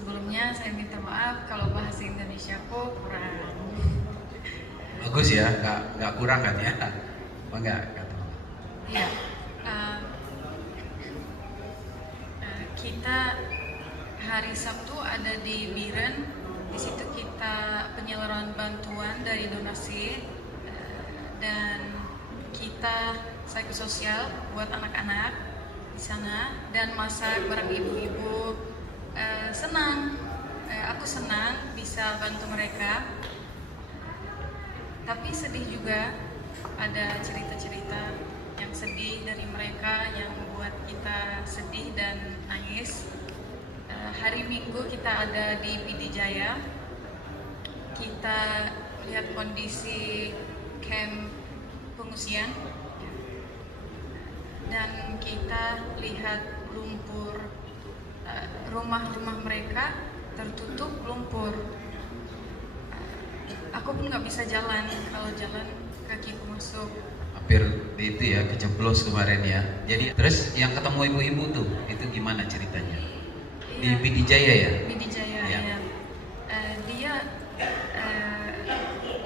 Sebelumnya saya minta maaf kalau bahasa Indonesia aku kurang. Bagus ya, nggak kurang kan ya? Oh, enggak, kata. Iya, eh, kita hari Sabtu ada di Biren. Di situ kita penyaluran bantuan dari donasi dan kita psikososial buat anak-anak di sana dan masak bareng ibu-ibu. Senang, aku senang bisa bantu mereka. Tapi sedih juga, ada cerita-cerita yang sedih dari mereka yang membuat kita sedih dan nangis. Hari Minggu kita ada di PD Jaya. Kita lihat kondisi camp pengungsian dan kita lihat lumpur, rumah-rumah mereka tertutup lumpur. Aku pun nggak bisa jalan, kalau jalan kakiku masuk. Hampir itu ya, kejeblos kemarin ya. Jadi terus yang ketemu ibu-ibu tuh, itu gimana ceritanya? Di Iya, PD Jaya ya? PD Jaya Iya. ya.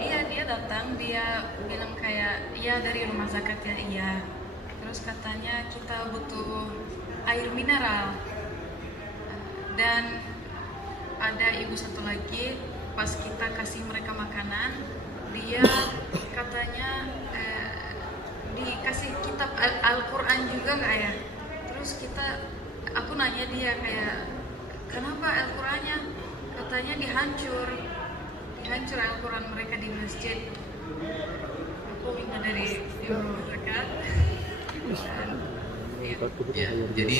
Dia dia datang, dia bilang kayak iya dari rumah zakat ya, iya. Terus katanya kita butuh air mineral. Dan ada ibu satu lagi, pas kita kasih mereka makanan, dia katanya dikasih kitab Al-Quran juga nggak ya? Terus aku nanya dia kayak, kenapa Al-Qurannya? Katanya dihancur Al-Quran mereka di masjid. Aku minta dari ibu zakat. Ya, jadi